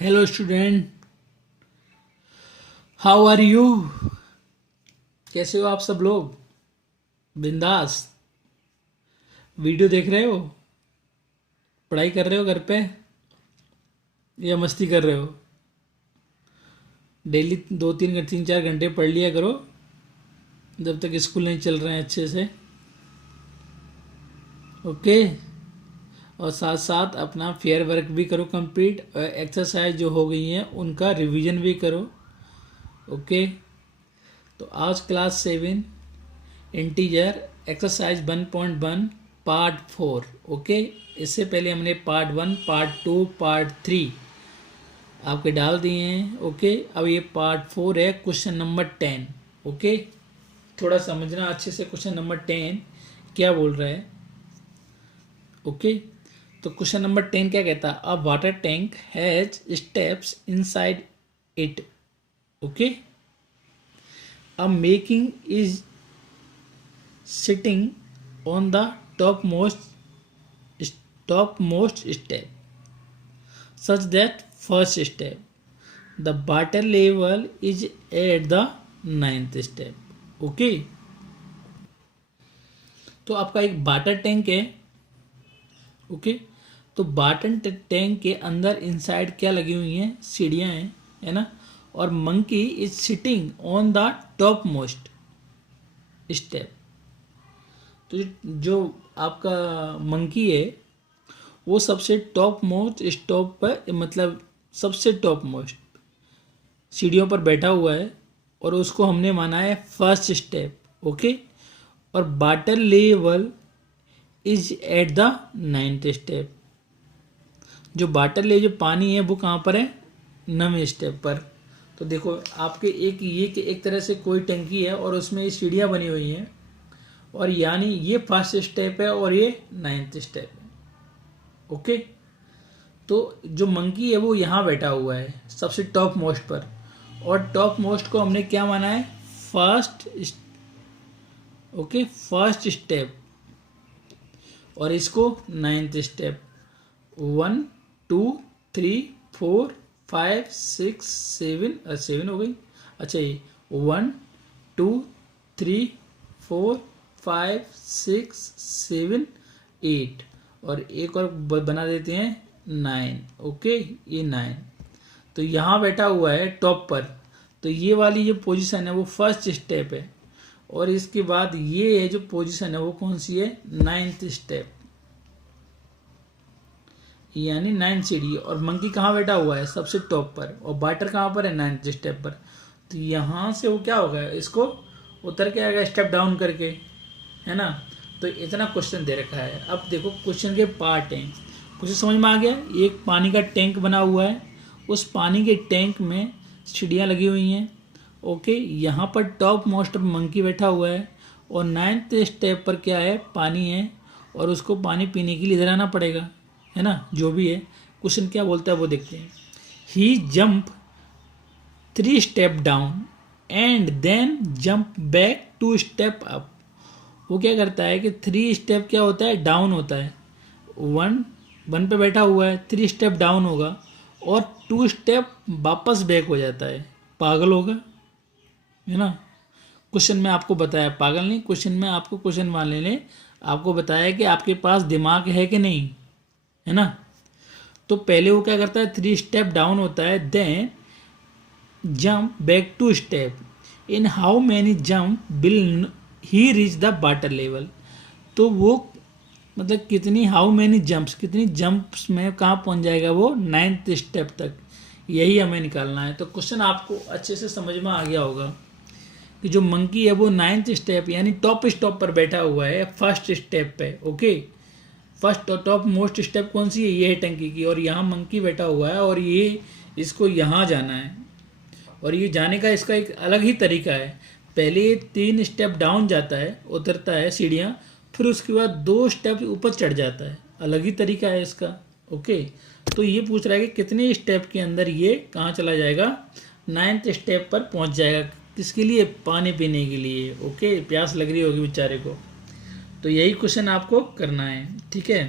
Hello student, how are you? कैसे हो आप सब लोग? बिंदास? वीडियो देख रहे हो? पढ़ाई कर रहे हो घर पे या मस्ती कर रहे हो? डेली 2-3 3-4 घंटे पढ़ लिया करो जब तक स्कूल नहीं चल रहे हैं अच्छे से। ओके। और साथ साथ अपना फेयर वर्क भी करो कंप्लीट, और एक्सरसाइज जो हो गई हैं उनका रिवीजन भी करो। ओके। तो आज class 7 integer exercise 1.1 part 4। Okay. इससे पहले हमने पार्ट 1, पार्ट 2, पार्ट 3 आपके डाल दिए हैं। ओके। अब ये पार्ट 4 है, क्वेश्चन नंबर 10। ओके। थोड़ा समझना अच्छे से, क्वेश्चन नंबर 10 क्या बोल रहा है। ओके। तो क्वेश्चन नंबर 10 क्या कहता है? अ water tank has steps inside it. Okay. A making is sitting on the topmost step such that first step the water level is at the 9th step. Okay. तो आपका एक water tank है। Okay. तो water tank के अंदर inside क्या लगी हुई हैं? सीढ़ियां हैं, है ना। और monkey is sitting on the top most step. तो जो आपका मंकी है वो सबसे टॉप मोस्ट स्टॉप पर, मतलब सबसे टॉप मोस्ट सीढ़ियों पर बैठा हुआ है, और उसको हमने माना है फर्स्ट स्टेप। ओके। और water level is at the 9th step. जो वाटर ले, जो पानी है वो कहाँ पर है? 9वें स्टेप पर। तो देखो आपके एक तरह से कोई टंकी है और उसमें ये सीढ़ियाँ बनी हुई हैं, और यानी ये फर्स्ट स्टेप है और ये 9th स्टेप है। ओके। तो जो मंकी है वो यहाँ बैठा हुआ है सबसे टॉप मोस्ट पर, और टॉप मोस्ट को हमने क्या माना है? फर्स्ट। ओके, फर्स्ट स्टेप, और इसको 9th स्टेप। 1 2 3 4 5 6 7 7 हो गई। अच्छा, ये 1 2 3 4 5 6 7 8, और एक और बना देते हैं 9। ओके, ये 9। तो यहाँ बैठा हुआ है टॉप पर। तो ये वाली जो पोजीशन है वो फर्स्ट स्टेप है, और इसके बाद ये जो पोजीशन है वो कौन सी है? 9th स्टेप, यानी 9 सीढ़ी। और मंकी कहाँ बैठा हुआ है? सबसे टॉप पर। और वाटर कहाँ पर है? 9th स्टेप पर। तो यहाँ से वो क्या होगा? इसको उतर के आएगा स्टेप डाउन करके, है ना। तो इतना क्वेश्चन दे रखा है। अब देखो क्वेश्चन के पार्ट हैं। क्वेश्चन समझ में आ गया? एक पानी का टैंक बना हुआ है, उस पानी के टैंक में सीढ़ियाँ लगी हुई हैं। ओके। यहाँ पर टॉप मोस्ट पर मंकी बैठा हुआ है, और 9th स्टेप पर क्या है? पानी है, और उसको पानी पीने के लिए इधर आना पड़ेगा, है ना। जो भी है, क्वेश्चन क्या बोलता है वो देखते हैं। ही jump 3 step down and then jump back 2 step up. वो क्या करता है कि 3 स्टेप क्या होता है? डाउन होता है। 1 पे बैठा हुआ है, 3 स्टेप डाउन होगा, और 2 स्टेप वापस बैक हो जाता है। पागल होगा, है ना। क्वेश्चन में आपको बताया, पागल नहीं, क्वेश्चन में आपको, क्वेश्चन वाले ने आपको बताया कि आपके पास दिमाग है कि नहीं, है ना। तो पहले वो क्या करता है? 3 स्टेप डाउन होता है, then jump back 2 step. In how many jump will he reach the water level. तो वो मतलब कितनी, हाउ मैनी जंप्स, कितनी जंप्स में कहाँ पहुँच जाएगा वो? 9th स्टेप तक। यही हमें निकालना है। तो क्वेश्चन आपको अच्छे से समझ में आ गया होगा कि जो मंकी है वो 9th स्टेप यानी टॉप स्टॉप पर बैठा हुआ है, फर्स्ट स्टेप पे। Okay. First top most step कौन सी है? ये है टंकी की, और यहाँ मंकी बैठा हुआ है, और ये इसको यहाँ जाना है, और ये जाने का इसका एक अलग ही तरीका है। पहले ये 3 स्टेप डाउन जाता है, उतरता है सीढ़ियाँ, फिर उसके बाद 2 स्टेप ऊपर चढ़ जाता है। अलग ही तरीका है इसका। ओके। तो ये पूछ रहा है कि कितने स्टेप के अंदर ये कहाँ चला जाएगा? 9th स्टेप पर पहुँच जाएगा। किसके लिए? पानी पीने के लिए। ओके, प्यास लग रही होगी बेचारे को। तो यही क्वेश्चन आपको करना है, ठीक है।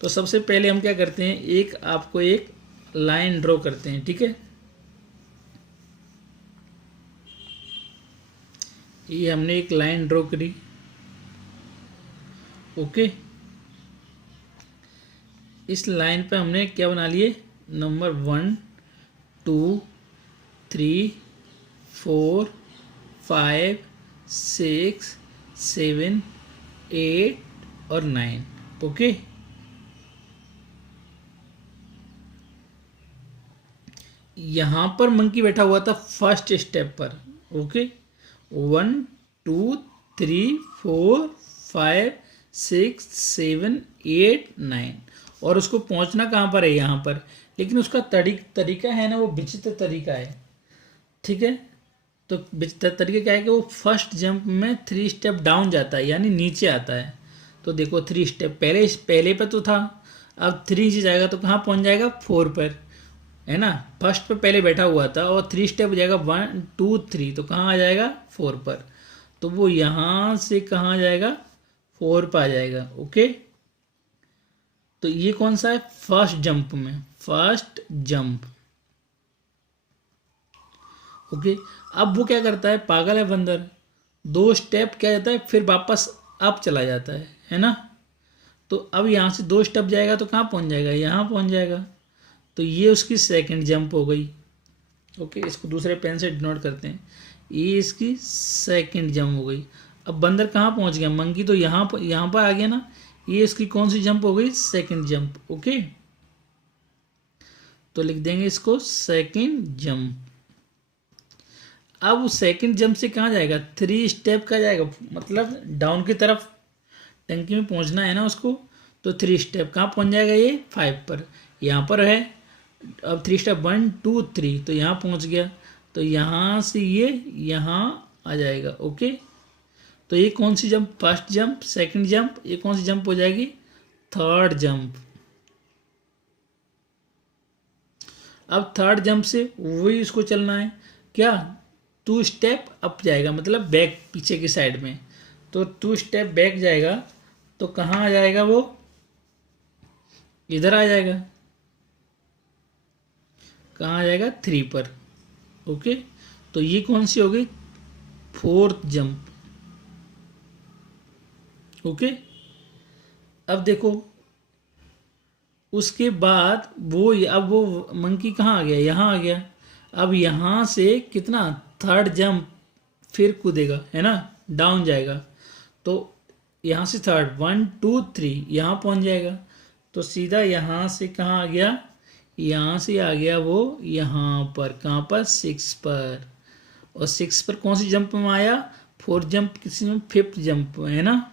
तो सबसे पहले हम क्या करते हैं, आपको एक लाइन ड्रॉ करते हैं, ठीक है। ये हमने एक लाइन ड्रॉ करी, ओके। इस लाइन पे हमने क्या बना लिए, नंबर 1 2 3 4 5 6 7 8 और 9, ओके। यहाँ पर मंकी बैठा हुआ था फर्स्ट स्टेप पर, ओके। 1 2 3 4 5 6 7 8 9, और उसको पहुंचना कहाँ पर है, यहाँ पर। लेकिन उसका तरीका है ना, वो विचित्र तरीका है, ठीक है। तो विचित्र तरीका क्या है कि वो फर्स्ट जंप में 3 स्टेप डाउन जाता है, यानी नीचे आता है। तो देखो 3 स्टेप पहले पे तो था, अब 3 नीचे जाएगा तो कहाँ पहुंच जाएगा, 4 पर, है ना। फर्स्ट पे पहले बैठा हुआ था और 3 स्टेप हो जाएगा 1 2 3, तो कहाँ आ जाएगा, 4 पर। तो वो यहाँ से कहाँ जाएगा, 4 पर आ जाएगा, ओके। तो ये कौन सा है, फर्स्ट जंप में, फर्स्ट जंप, ओके। अब वो क्या करता है, पागल है बंदर, 2 स्टेप क्या जाता है, फिर वापस अप चला जाता है ना। तो अब यहाँ से 2 स्टेप जाएगा तो कहाँ पहुँच जाएगा, यहाँ पहुँच जाएगा। तो ये उसकी सेकंड जंप हो गई, ओके। इसको दूसरे पेन से डिनोट करते हैं, ये इसकी सेकंड जंप हो गई। अब बंदर कहाँ पहुँच गया, मंकी तो यहाँ पर आ गया ना। ये इसकी कौन सी जंप हो गई, सेकंड जंप, ओके। तो लिख देंगे इसको सेकंड जंप। अब उस सेकंड जंप से कहाँ जाएगा, 3 स्टेप का जाएगा, मतलब डाउन की तरफ टंकी में पहुंचना है ना उसको। तो 3 स्टेप कहाँ पहुंच जाएगा, ये 5 पर, यहाँ पर है। अब 3 स्टेप 1 2 3, तो यहाँ पहुंच गया। तो यहाँ से ये यहाँ आ जाएगा, ओके। तो ये कौन सी jump, first jump, second jump, ये कौन सी जंप हो जाएगी, थर्ड जंप। अब थर्ड जंप से वही इसको चलना है, क्या, 2 स्टेप अप जाएगा, मतलब बैक, पीछे की साइड में। तो 2 स्टेप बैक जाएगा तो कहाँ आ जाएगा, वो इधर आ जाएगा, कहाँ आ जाएगा, 3 पर, ओके। तो ये कौन सी हो गई, फोर्थ जंप, ओके। अब देखो उसके बाद वो, अब वो मंकी कहाँ आ गया, यहाँ आ गया। अब यहाँ से कितना, थर्ड जंप फिर कूदेगा, है ना, डाउन जाएगा। तो यहाँ से थर्ड 1 2 3 यहाँ पहुँच जाएगा। तो सीधा यहाँ से कहाँ आ गया, यहाँ से आ गया वो यहाँ पर, कहाँ पर, 6 पर। और 6 पर कौन सी जंप में आया, 4th जंप, किसी में 5th जंप में, है ना,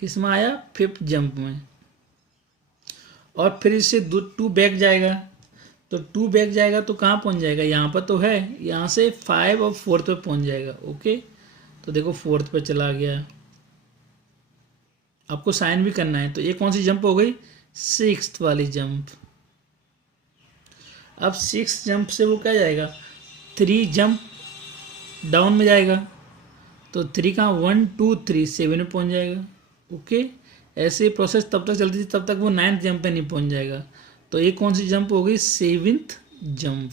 किस में आया, 5th जंप में। और फिर इससे 2 बैक जाएगा। तो 2 बैक जाएगा तो कहाँ पहुँच जाएगा, यहाँ पर तो है, यहाँ से 5 और 4th पे पहुँच जाएगा, ओके। तो देखो 4th पे चला गया, आपको साइन भी करना है। तो ये कौन सी जंप हो गई, 6th वाली जंप। अब 6th जंप से वो क्या जाएगा, 3 जंप डाउन में जाएगा। तो 3 कहाँ, 1 2 3 7 में पहुँच जाएगा, ओके। ऐसे प्रोसेस तब तक चलती थी, तब तक वो 9th जंप पे नहीं पहुँच जाएगा। तो ये कौन सी जंप हो गई, 7th जंप।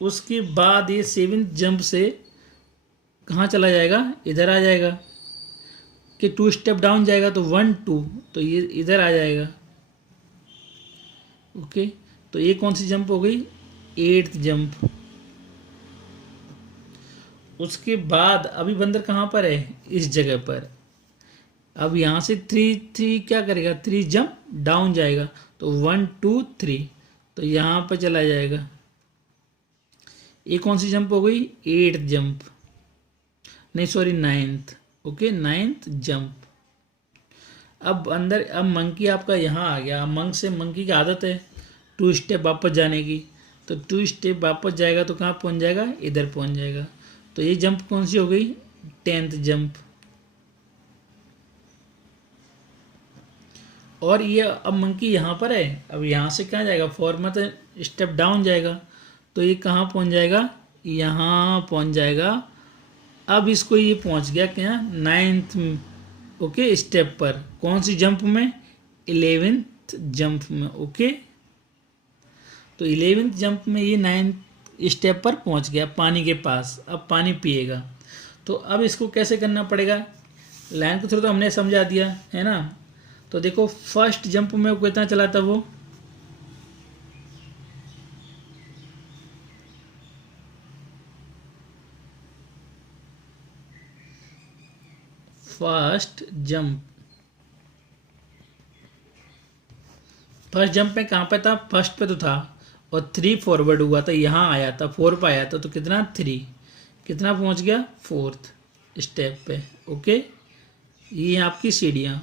उसके बाद ये 7th जंप से कहाँ चला जाएगा, इधर आ जाएगा, कि 2 स्टेप डाउन जाएगा तो 1 2, तो ये इधर आ जाएगा, ओके। तो ये कौन सी जंप हो गई, 8th जंप। उसके बाद अभी बंदर कहाँ पर है, इस जगह पर। अब यहाँ से 3 क्या करेगा, 3 जंप डाउन जाएगा। तो 1 2 3, तो यहाँ पर चला जाएगा। ये कौन सी जंप हो गई, 8th जंप, नहीं sorry 9th, okay, 9th jump. अब अंदर, अब मंकी आपका यहाँ आ गया। मंकी की आदत है 2 स्टेप वापस जाने की। तो 2 स्टेप वापस जाएगा तो कहाँ पहुँच जाएगा, इधर पहुँच जाएगा। तो ये जंप कौन सी हो गई, 10th जंप। और ये अब मंकी यहाँ पर है, अब यहाँ से कहाँ जाएगा, 4 में तो स्टेप डाउन जाएगा। तो ये कहाँ पहुँच जाएगा, यहाँ पहुँच जाएगा। अब इसको ये पहुँच गया क्या, 9th, ओके, स्टेप पर। कौन सी जंप में, 11th 11th जंप में। ओके, तो 11th जंप में ये 9th स्टेप पर पहुंच गया पानी के पास, अब पानी पिएगा। तो अब इसको कैसे करना पड़ेगा, लाइन के थ्रू तो हमने समझा दिया है ना। तो देखो फर्स्ट जंप में वो कितना चला था, वो फर्स्ट जंप में कहाँ पे था, फर्स्ट पे तो था, और 3 फॉरवर्ड हुआ था, यहाँ आया था 4 पे आया था, तो कितना 3, कितना पहुँच गया 4th स्टेप पे। ओके, ये आपकी सीढ़ियाँ।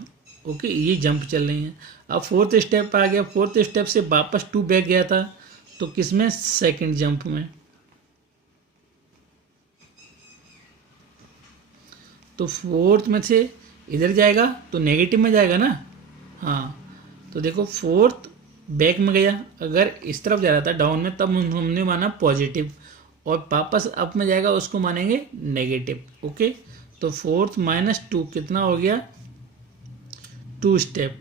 ओके, ये जंप चल रही हैं। अब 4th स्टेप पे आ गया, 4th स्टेप से वापस 2 बैक गया था, तो किसमें, सेकंड जंप में। तो 4th में से इधर जाएगा तो नेगेटिव में जाएगा ना। हाँ, तो देखो 4th बैक में गया, अगर इस तरफ जा रहा था डाउन में, तब हमने माना पॉजिटिव, और वापस अप में जाएगा उसको मानेंगे नेगेटिव। ओके, तो 4th - 2 कितना हो गया, 2 स्टेप।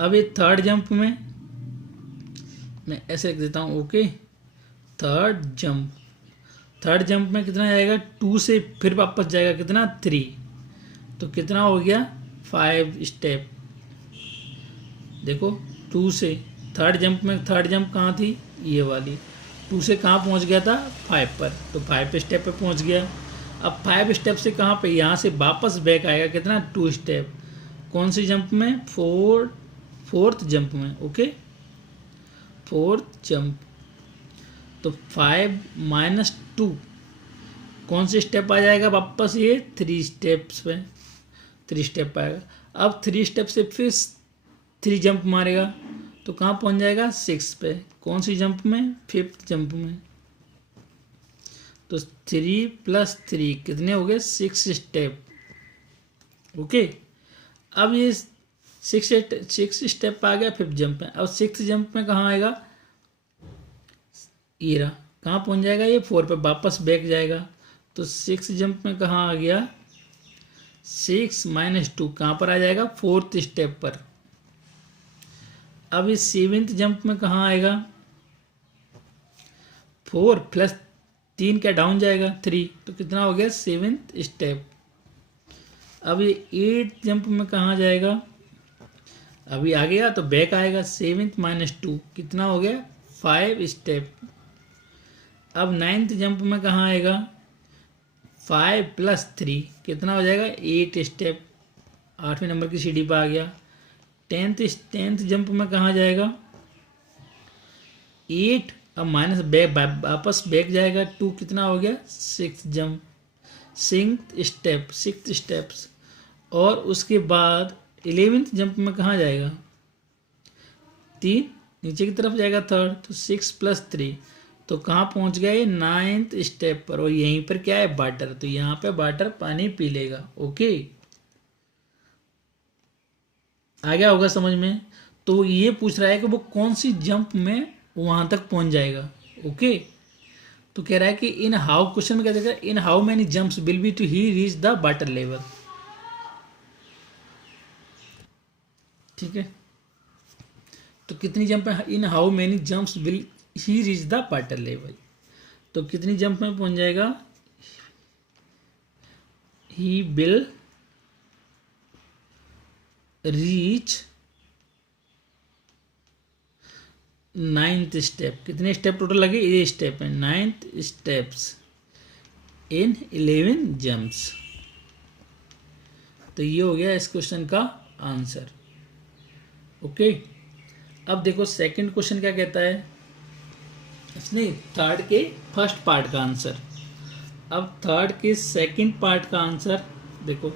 अब ये थर्ड जंप में मैं ऐसे लिख देता हूँ। ओके, थर्ड जंप में कितना जाएगा, 2 से फिर वापस जाएगा कितना, 3, तो कितना हो गया 5 स्टेप। देखो 2 से थर्ड जंप कहाँ थी, ये वाली, 2 से कहाँ पहुँच गया था, 5 पर, तो 5 स्टेप पे पहुँच गया। अब 5 स्टेप से कहाँ पे, यहाँ से वापस बैक आएगा कितना, 2 स्टेप। कौन सी जंप में, फोर्थ जंप में। ओके, 4th जंप, तो 5 - 2 कौन सी स्टेप आ जाएगा वापस, ये 3 स्टेप्स पे, 3 स्टेप आएगा। अब 3 स्टेप से फिर 3 जंप मारेगा, तो कहाँ पहुँच जाएगा, 6 पे। कौन सी जंप में, 5th जंप में। तो 3 + 3 कितने हो गए, 6 स्टेप। ओके, अब ये 6 स्टेप आ गया 5th जंप में। अब 6th जंप में कहाँ आएगा, ये रहा, कहाँ पहुँच जाएगा, ये 4 पे वापस बैक जाएगा। तो 6th जंप में कहाँ आ गया, 6 - 2 कहाँ पर आ जाएगा, 4th स्टेप पर। अब इस 7th जंप में कहाँ आएगा, 4 + 3 क्या डाउन जाएगा, 3, तो कितना हो गया 7th स्टेप। अब ये 8th जंप में कहाँ जाएगा, अभी आ गया तो बैक आएगा, 7th - 2 कितना हो गया, 5 स्टेप। अब 9th जंप में कहाँ आएगा, 5 + 3 कितना हो जाएगा, 8 स्टेप, 8वें नंबर की सीढ़ी पर आ गया। 10th जंप में कहाँ जाएगा, 8, अब माइनस बैक, वापस बैक जाएगा, 2 कितना हो गया, 6th जंप, 6th स्टेप्स। और उसके बाद 11th जंप में कहाँ जाएगा, 3 नीचे की तरफ जाएगा थर्ड, तो 6 + 3, तो कहाँ पहुँच गया, ये 9th स्टेप पर। और यहीं पर क्या है, वाटर, तो यहाँ पे वाटर पानी पी लेगा। ओके, आ गया होगा समझ में। तो ये पूछ रहा है कि वो कौन सी जंप में वहां तक पहुंच जाएगा। ओके, तो कह रहा है कि इन हाउ, क्वेश्चन में क्या देगा, in how many jumps will be to he reach the water level. ठीक है, तो कितनी जंप है, in how many jumps will he reach the water level, तो कितनी जंप में पहुंच जाएगा, he will reach 9th step. कितने स्टेप टोटल लगे, ये स्टेप है, 9th स्टेप्स इन 11 जंप्स। तो ये हो गया इस क्वेश्चन का आंसर। ओके, अब देखो सेकंड क्वेश्चन क्या कहता है, नहीं थर्ड के फर्स्ट पार्ट का आंसर। अब थर्ड के सेकंड पार्ट का आंसर देखो,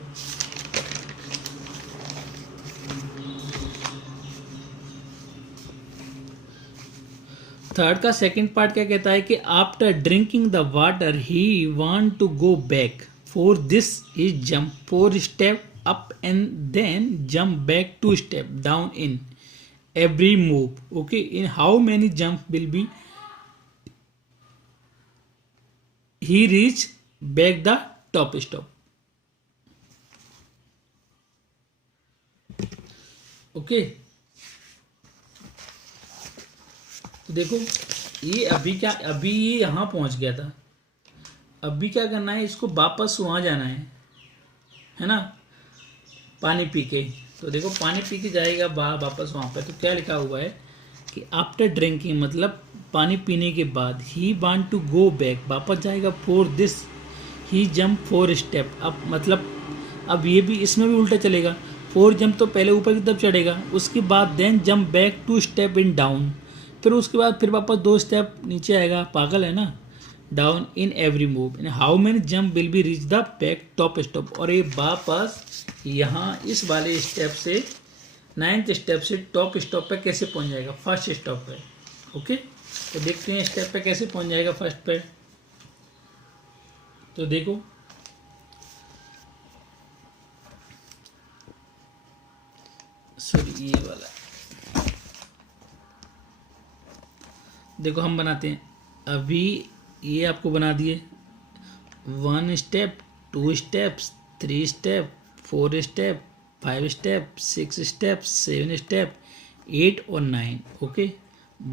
थर्ड का सेकंड पार्ट क्या कहता है कि after drinking the water he want to go back, for this is jump 4 step up and then jump back 2 step down in every move. Okay, in how many jump will be he reach back the top stop. Okay, तो देखो ये अभी ये यहाँ पहुँच गया था, अभी क्या करना है, इसको वापस वहाँ जाना है ना, पानी पी के। तो देखो पानी पी के जाएगा वापस वहाँ पर, तो क्या लिखा हुआ है कि आफ्टर ड्रिंकिंग, मतलब पानी पीने के बाद, he want to go back, वापस जाएगा, for this he jump 4 step. अब मतलब अब ये भी इसमें भी उल्टा चलेगा, 4 जंप तो पहले ऊपर की तरफ चढ़ेगा, उसके बाद then jump back 2 step in down, फिर उसके बाद फिर वापस 2 स्टेप नीचे आएगा, पागल है ना, down in every move, in how many jump will be reach the back top stop. और ये वापस यहाँ इस वाले स्टेप से 9th स्टेप से टॉप स्टॉप पे कैसे पहुँच जाएगा, फर्स्ट स्टॉप पे। ओके, तो देखते हैं स्टेप पे कैसे पहुँच जाएगा फर्स्ट पे। तो देखो सॉरी ये वाला, देखो हम बनाते हैं अभी, ये आपको बना दिए 1 step, 2 steps, 3 step, 4 step, 5 step, 6 step, 7 step, 8 और 9। ओके,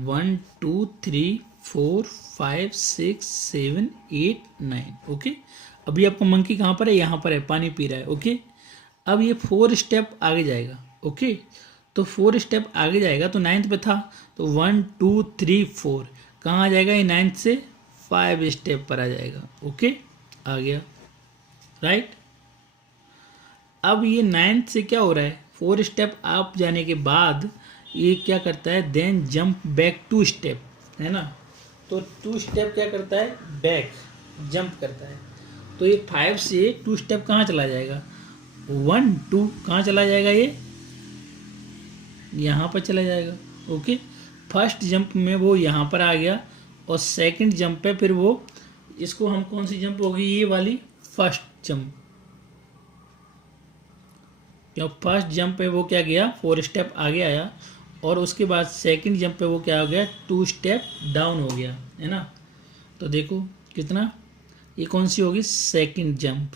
1 2 3 4 5 6 7 8 9। ओके, अभी आपका मंकी कहाँ पर है, यहाँ पर है, पानी पी रहा है। ओके, अब ये 4 स्टेप आगे जाएगा। ओके, तो 4 स्टेप आगे जाएगा, तो 9th पे था, तो 1 2 3 4 कहाँ आ जाएगा, ये 9th से 5 स्टेप पर आ जाएगा। ओके, आ गया, राइट। अब ये 9th से क्या हो रहा है, 4 स्टेप आप जाने के बाद ये क्या करता है, देन जंप बैक 2 स्टेप, है ना, तो 2 स्टेप क्या करता है, बैक जंप करता है, तो ये 5 से 2 स्टेप कहाँ चला जाएगा, 1 2 कहाँ चला जाएगा, ये यहाँ पर चला जाएगा। ओके, फर्स्ट जंप में वो यहाँ पर आ गया, और सेकंड जंप पे फिर वो, इसको हम कौन सी जंप होगी, ये वाली फर्स्ट जंप, क्यों फर्स्ट जंप पे वो क्या गया, 4 स्टेप आगे आया, और उसके बाद सेकंड जंप पे वो क्या हो गया, 2 स्टेप डाउन हो गया, है ना। तो देखो कितना, ये कौन सी होगी, सेकंड जंप।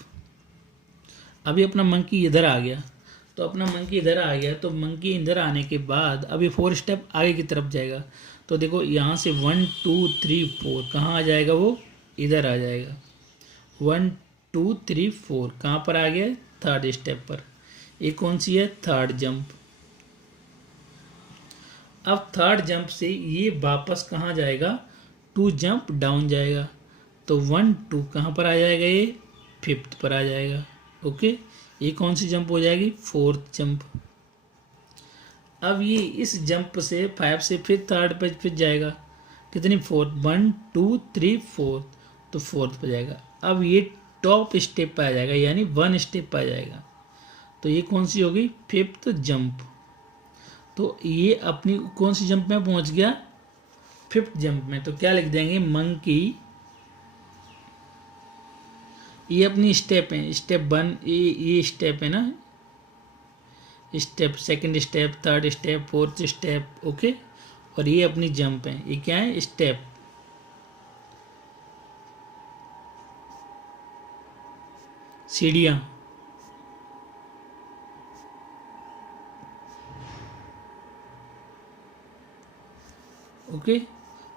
अभी अपना मंकी इधर आ गया, तो अपना मंकी इधर आ गया, तो मंकी इधर आने के बाद अभी 4 स्टेप आगे की तरफ जाएगा, तो देखो यहाँ से 1 2 3 4 कहाँ आ जाएगा, वो इधर आ जाएगा, 1 2 3 4 कहाँ पर आ गया, 3rd स्टेप पर। ये कौन सी है, 3rd जंप। अब 3rd जंप से ये वापस कहाँ जाएगा, 2 जंप डाउन जाएगा, तो 1 2 कहाँ पर आ जाएगा, ये 5th पर आ जाएगा। ओके, ये कौन सी जंप हो जाएगी, 4th जंप। अब ये इस जंप से 5 से फिर 3rd पे फिर जाएगा, कितनी, 4th, 1 2 3 4, तो 4th पे जाएगा। अब ये टॉप स्टेप पे आ जाएगा, यानी 1 स्टेप पे आ जाएगा, तो ये कौन सी होगी, 5th जंप। तो ये अपनी कौन सी जंप में पहुंच गया, 5th जंप में। तो क्या लिख देंगे, मंकी, ये अपनी स्टेप है, स्टेप 1, ये स्टेप है ना, step, second step, 3rd step, 4th step. Okay, और ये अपनी जंप है, ये क्या है, स्टेप, सीढ़ियाँ। ओके,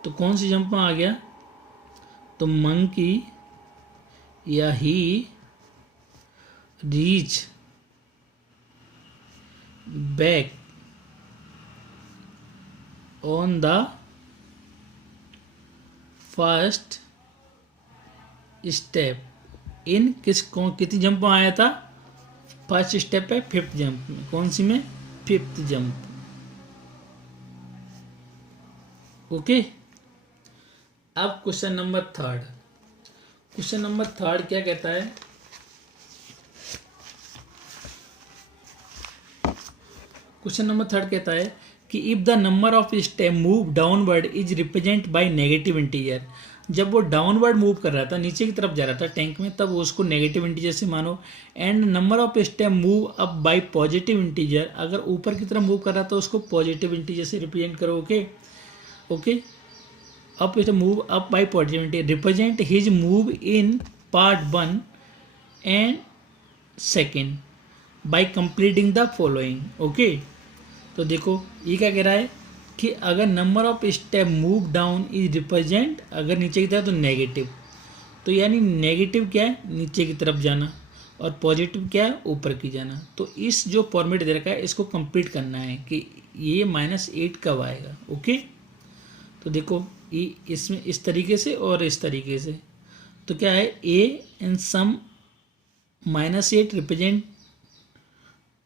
तो कौन सी जंप में आ गया, तो मंकी या ही reach back on the first step इन कितनी जंप में आया था, फर्स्ट स्टेप है 5th जंप में, कौन सी में, 5th जंप। ओके, अब question number 3rd, question number 3rd क्या कहता है, क्वेश्चन नंबर 3rd कहता है कि if the number of step move downward is represent by negative integer. जब वो डाउनवर्ड मूव कर रहा था, नीचे की तरफ जा रहा था टैंक में, तब उसको नेगेटिव इंटीजर से मानो। And number of step move up by positive integer, अगर ऊपर की तरफ मूव कर रहा था उसको पॉजिटिव इंटीजर से रिप्रेजेंट करो। Okay, okay, up with a move up by positivity represent his move in part 1 and 2nd by completing the following. Okay, तो देखो ये क्या कह रहा है कि अगर number of step move down is represent, अगर नीचे की तरफ तो नेगेटिव, तो यानी नेगेटिव क्या है, नीचे की तरफ जाना, और पॉजिटिव क्या है, ऊपर की जाना। तो इस जो फॉर्मेट दे रखा है इसको कंप्लीट करना है कि ये -8 कब आएगा। ओके, तो देखो ये इसमें इस तरीके से और इस तरीके से, तो क्या है, A and sum -8 represent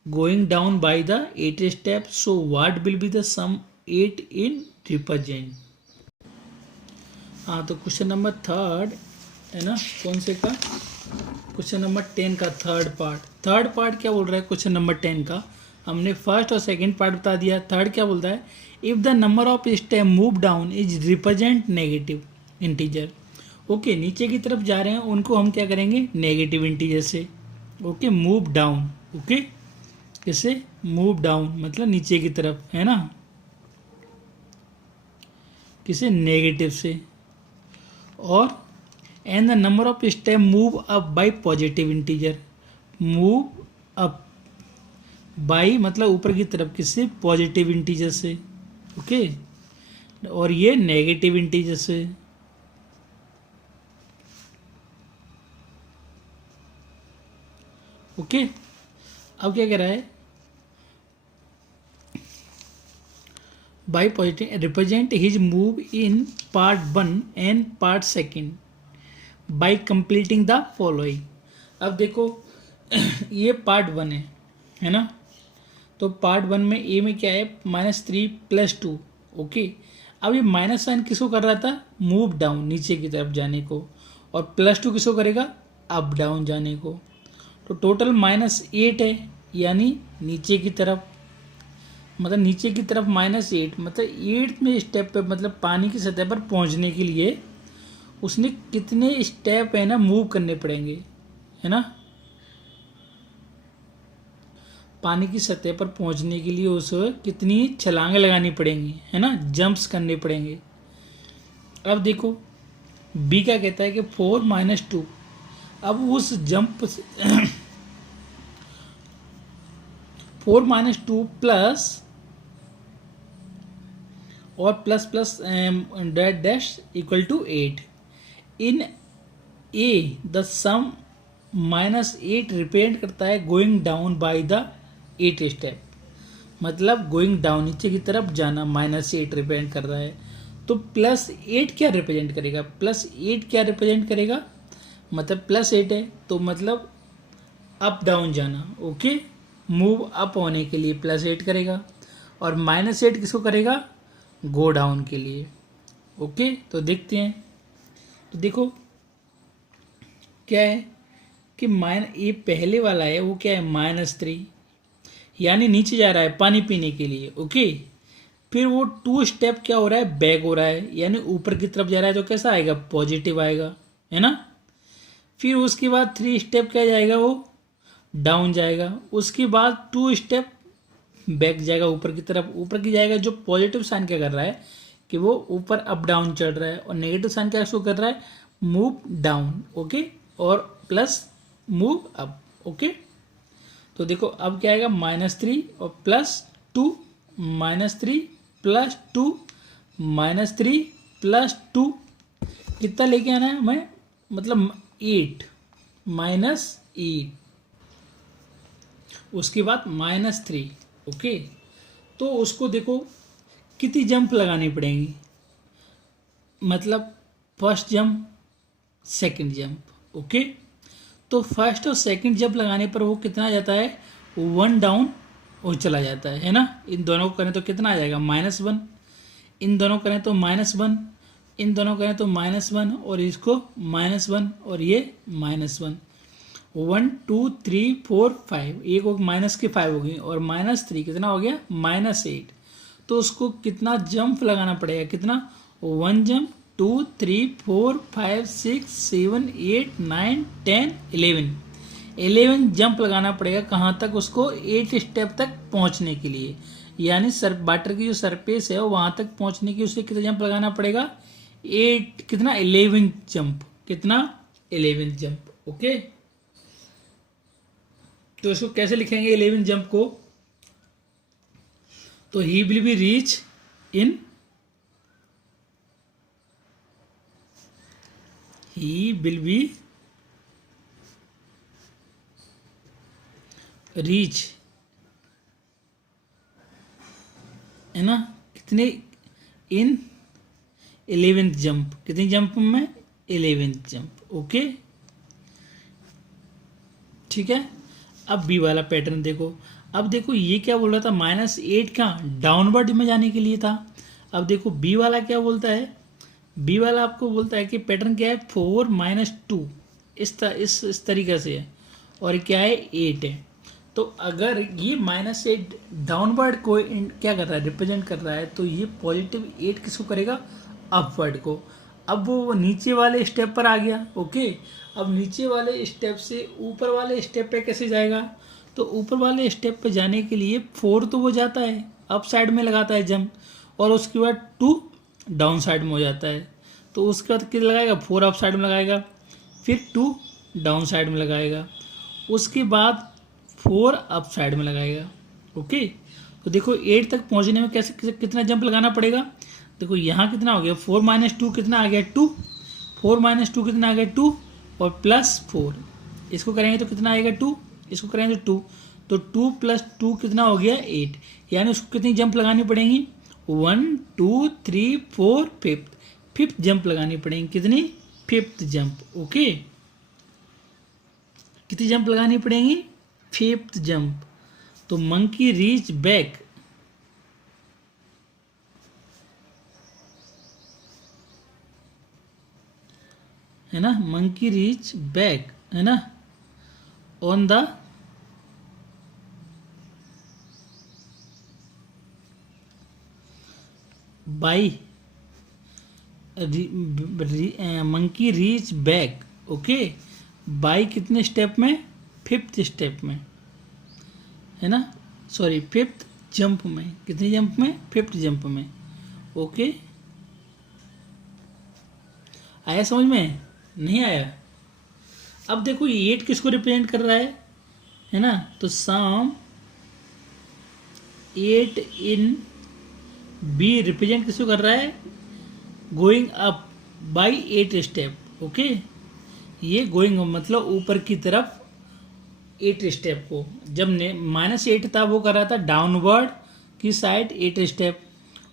going down by the 8 step, so what will be the sum 8 in represent। हाँ, तो क्वेश्चन नंबर थर्ड है ना, कौन से का, क्वेश्चन नंबर 10 का थर्ड पार्ट क्या बोल रहा है क्वेश्चन नंबर 10 का। हमने फर्स्ट और सेकंड पार्ट बता दिया, थर्ड क्या बोलता है, if the number of step move down is represent negative integer. Okay, नीचे की तरफ जा रहे हैं उनको हम क्या करेंगे, नेगेटिव इंटीजर से। ओके, मूव डाउन, ओके, किसे, मूव डाउन मतलब नीचे की तरफ, है ना, किसे, नेगेटिव से। और and the number of step move up by positive integer, move up by मतलब ऊपर की तरफ, किससे, पॉजिटिव इंटीजर से। ओके, और ये नेगेटिव इंटीजर से। ओके, अब क्या कह रहा है, by positive represent his move in part 1 and part 2 by completing the following. अब देखो ये पार्ट 1 है ना, तो पार्ट 1 में ए में क्या है, -3 + 2। ओके, अब ये माइनस साइन किसको कर रहा था, मूव डाउन नीचे की तरफ जाने को, और +2 किसको करेगा, अप डाउन जाने को। तो टोटल -8 है, यानी नीचे की तरफ, मतलब नीचे की तरफ -8, मतलब 8 में स्टेप पे, मतलब पानी की सतह पर पहुंचने के लिए उसने कितने स्टेप है ना मूव करने पड़ेंगे, है ना, पानी की सतह पर पहुंचने के लिए उसे कितनी छलांगें लगानी पड़ेंगी, है ना, जंप्स करने पड़ेंगे। अब देखो बी का कहता है कि 4 - 2, अब उस जंप से 4 - 2 प्लस और plus plus dash equal to 8 in A, the sum -8 represent करता है going down by the 8 step, मतलब गोइंग डाउन नीचे की तरफ जाना, -8 रिप्रेजेंट कर रहा है। तो +8 क्या रिप्रेजेंट करेगा, +8 क्या रिप्रेजेंट करेगा, मतलब +8 है तो मतलब अप डाउन जाना। ओके, मूव अप होने के लिए +8 करेगा, और -8 किसको करेगा, गो डाउन के लिए। ओके, तो देखते हैं, तो देखो क्या है कि ये पहले वाला है वो क्या है, -3, यानी नीचे जा रहा है पानी पीने के लिए। ओके, फिर वो 2 स्टेप क्या हो रहा है, बैक हो रहा है, यानी ऊपर की तरफ जा रहा है, तो कैसा आएगा, पॉजिटिव आएगा, है ना। फिर उसके बाद 3 स्टेप क्या जाएगा, वो डाउन जाएगा। उसके बाद 2 स्टेप बैक जाएगा ऊपर की तरफ, ऊपर की जाएगा। जो पॉजिटिव साइन क्या कर रहा है कि वो ऊपर अप डाउन चढ़ रहा है, और नेगेटिव साइन क्या शो कर रहा है, मूव डाउन। ओके, और प्लस मूव अप। ओके, तो देखो अब क्या आएगा, -3 और +2, -3 + 2 -3 + 2, कितना लेके आना है हमें, मतलब 8 -8, उसके बाद -3। ओके, तो उसको देखो कितनी जंप लगानी पड़ेंगी, मतलब first jump, second jump. Okay, तो फर्स्ट और सेकंड जंप लगाने पर वो कितना आ जाता है, 1 डाउन वो चला जाता है ना। इन दोनों को करें तो कितना आ जाएगा, -1, इन दोनों करें तो -1, इन दोनों करें तो -1, और इसको -1, और ये -1, 1 2 3 4 5, एक माइनस के 5 हो गई, और -3 कितना हो गया, -8। तो उसको कितना जंप लगाना पड़ेगा, कितना, 1 जंप, 2 3 4 5 6 7 8 9 10 11 जंप लगाना पड़ेगा। कहाँ तक, उसको 8 स्टेप तक पहुँचने के लिए, यानी वाटर की जो सरफेस है वहाँ तक पहुँचने के उसे कितना जंप लगाना पड़ेगा, 8 कितना, 11 जंप, कितना, 11 जंप। ओके, तो इसको कैसे लिखेंगे 11 जंप को, तो he will be reach in, he will be reach, है ना, कितने, इन 11th जंप, कितनी जंप में, 11th जंप। ओके, ठीक है। अब बी वाला पैटर्न देखो। अब देखो ये क्या बोल रहा था, -8 का डाउनवर्ड में जाने के लिए था। अब देखो बी वाला क्या बोलता है, बी वाला आपको बोलता है कि पैटर्न क्या है, 4 - 2, इस तरीके से है, और क्या है, 8 है। तो अगर ये -8 डाउनवर्ड को क्या कर रहा है, रिप्रेजेंट कर रहा है, तो ये +8 किसको करेगा, अपवर्ड को। अब वो नीचे वाले स्टेप पर आ गया। ओके, अब नीचे वाले स्टेप से ऊपर वाले स्टेप पे कैसे जाएगा, तो ऊपर वाले स्टेप पे जाने के लिए 4 तो वो जाता है, अप साइड में लगाता है जंप, और उसके बाद 2 डाउन साइड में हो जाता है। तो उसके बाद कितना लगाएगा, 4 अप साइड में लगाएगा, फिर 2 डाउन साइड में लगाएगा, उसके बाद 4 अप साइड में लगाएगा। ओके, तो देखो 8 तक पहुंचने में कैसे कितना जंप लगाना पड़ेगा। देखो यहाँ कितना हो गया, 4 - 2 कितना आ गया, 2, 4 - 2 कितना आ गया, 2, और +4, इसको करेंगे तो कितना आएगा, 2, इसको करेंगे तो 2, तो 2 + 2 कितना हो गया, 8। यानी उसको कितनी जंप लगानी पड़ेंगी, 1 2 3 4 5th जंप लगानी पड़ेंगी, कितनी, 5th जंप। ओके, कितनी जंप लगानी पड़ेंगी, 5th जंप। तो मंकी रीच बैक, है ना, मंकी रीच बैक, है ना, on the by, monkey reach back. Okay, by कितने स्टेप में, 5th स्टेप में, है ना, सॉरी 5th जंप में, कितने जंप में, 5th जंप में। ओके, आया समझ में, नहीं आया। अब देखो ये 8 किसको रिप्रेजेंट कर रहा है ना, तो सम 8 इन बी रिप्रेजेंट किसको कर रहा है, going up by 8 step. Okay, ये गोइंग मतलब ऊपर की तरफ 8 स्टेप को, जब -8 था वो कर रहा था डाउनवर्ड की साइड 8 स्टेप,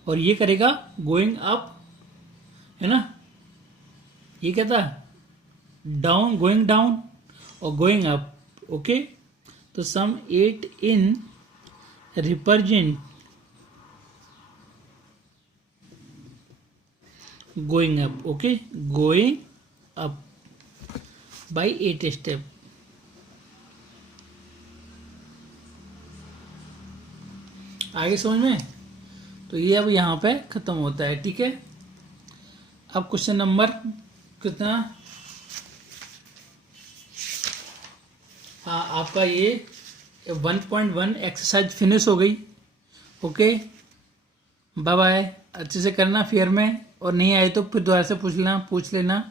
और ये करेगा गोइंग अप, है ना, ये क्या था, डाउन, गोइंग डाउन और गोइंग अप। ओके, तो sum 8 in represent going up. Okay, going up by 8 step. आगे समझ में, तो ये अब यहाँ पे खत्म होता है। ठीक है, अब क्वेश्चन नंबर कितना, हाँ आपका ये 1.1 एक्सरसाइज फिनिश हो गई। ओके, बाय बाय, अच्छे से करना फेयर में, और नहीं आए तो फिर दोबारा से पूछ लेना।